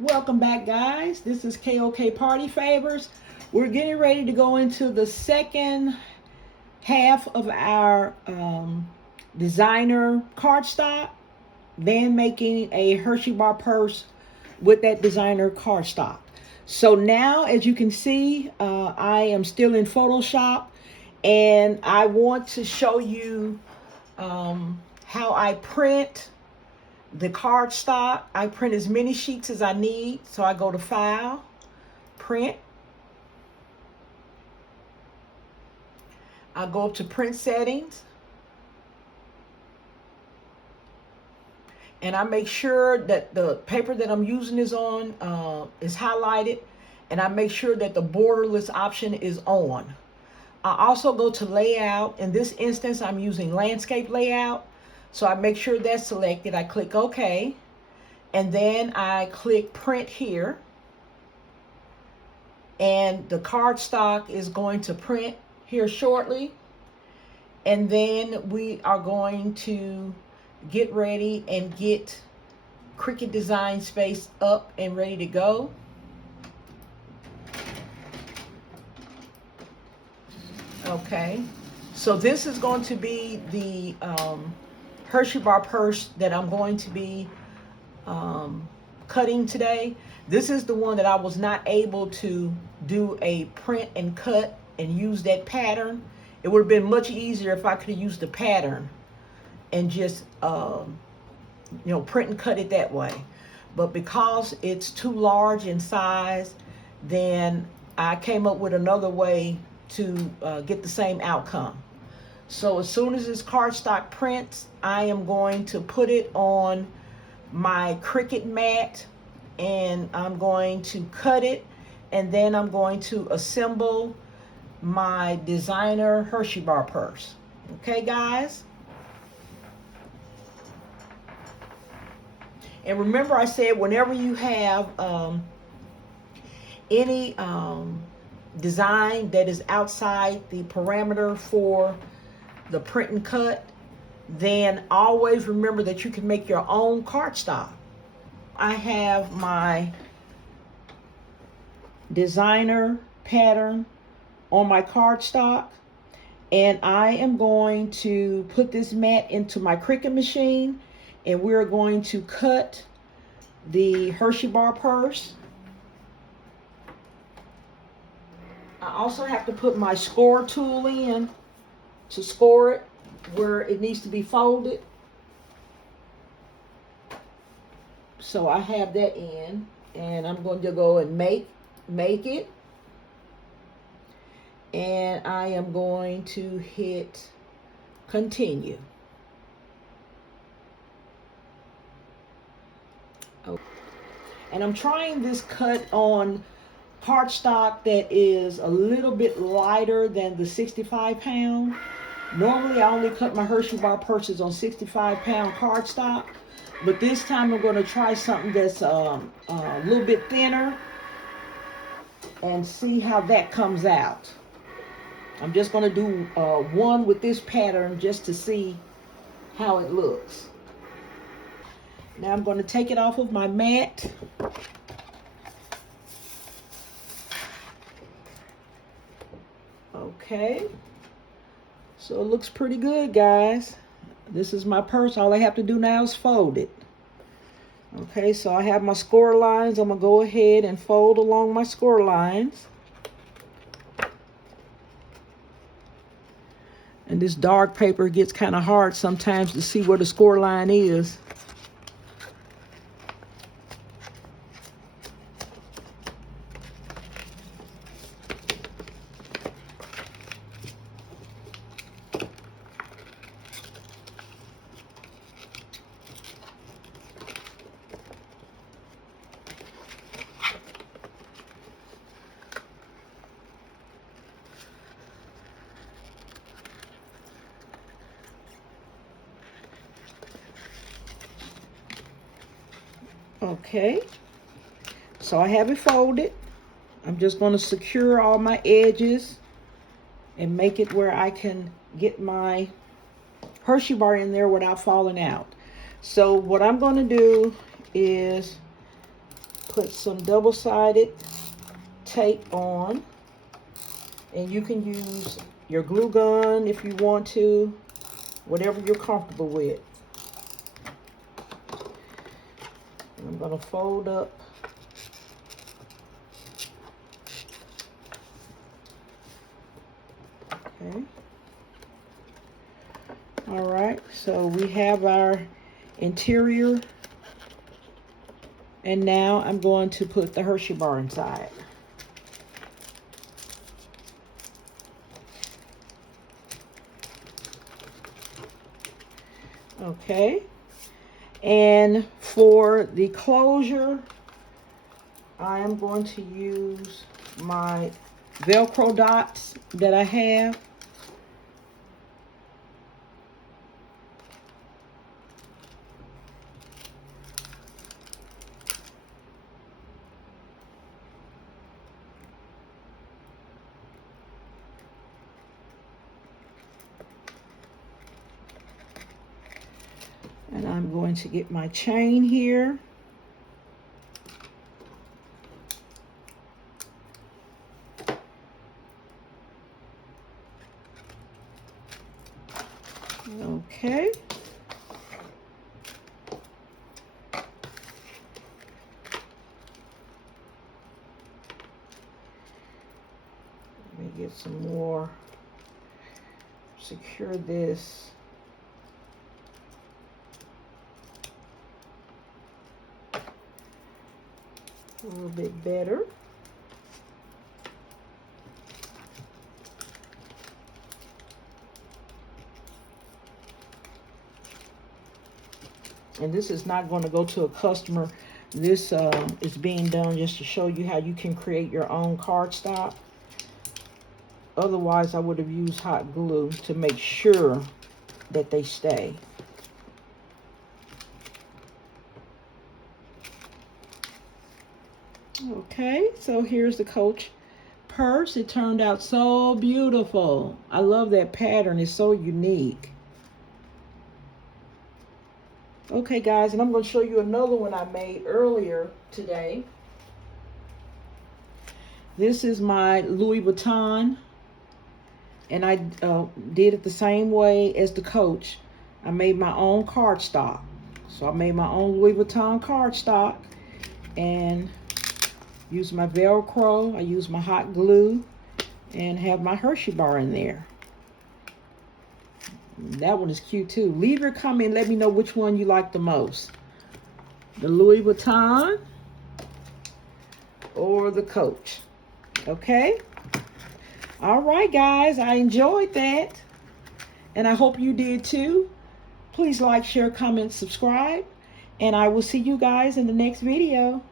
Welcome back, guys. This is KOK Party Favors. We're getting ready to go into the second half of our designer cardstock, then making a Hershey bar purse with that designer cardstock. So now, as you can see, I am still in Photoshop, and I want to show you how I print the cardstock. I print as many sheets as I need. So I go to File, Print. I go up to Print Settings. And I make sure that the paper that I'm using is highlighted. And I make sure that the borderless option is on. I also go to Layout. In this instance, I'm using Landscape Layout. So I make sure that's selected. I click OK. And then I click Print here. And the cardstock is going to print here shortly. And then we are going to get ready and get Cricut Design Space up and ready to go. Okay. So this is going to be the Hershey bar purse that I'm going to be cutting today. This is the one that I was not able to do a print and cut and use that pattern. It would have been much easier if I could have used the pattern and just print and cut it that way. But because it's too large in size, then I came up with another way to get the same outcome. So as soon as this cardstock prints, I am going to put it on my Cricut mat, and I'm going to cut it, and then I'm going to assemble my designer Hershey bar purse. Okay, guys? And remember, I said whenever you have any design that is outside the parameter for the print and cut, then always remember that you can make your own cardstock. I have my designer pattern on my cardstock, and I am going to put this mat into my Cricut machine, and we're going to cut the Hershey bar purse. I also have to put my score tool in to score it where it needs to be folded. So I have that in, and I'm going to go and make it. And I am going to hit continue. Okay. And I'm trying this cut on cardstock that is a little bit lighter than the 65-pound. Normally I only cut my Hershey bar purses on 65-pound cardstock, but this time I'm going to try something that's a little bit thinner and see how that comes out. I'm just going to do one with this pattern just to see how it looks. Now I'm going to take it off of my mat. Okay, so it looks pretty good, guys. This is my purse. All I have to do now is fold it. Okay, so I have my score lines. I'm going to go ahead and fold along my score lines. And this dark paper gets kind of hard sometimes to see where the score line is. Okay, so I have it folded. I'm just going to secure all my edges and make it where I can get my Hershey bar in there without falling out. So what I'm going to do is put some double-sided tape on, and you can use your glue gun if you want to, whatever you're comfortable with. And I'm going to fold up okay. All right, so we have our interior, and now I'm going to put the Hershey bar inside. Okay, and for the closure, I am going to use my Velcro dots that I have. And I'm going to get my chain here. Okay. Let me get some more. Secure this. A little bit better. And this is not going to go to a customer. This is being done just to show you how you can create your own cardstock. Otherwise, I would have used hot glue to make sure that they stay. Okay, so here's the Coach purse. It turned out so beautiful. I love that pattern. It's so unique. Okay, guys, and I'm going to show you another one I made earlier today. This is my Louis Vuitton, and I did it the same way as the Coach. I made my own cardstock. So I made my own Louis Vuitton cardstock and used my Velcro. I used my hot glue and have my Hershey bar in there. That one is cute too. Leave your comment and let me know which one you like the most. The Louis Vuitton or the Coach. Okay? All right, guys. I enjoyed that. And I hope you did too. Please like, share, comment, subscribe. And I will see you guys in the next video.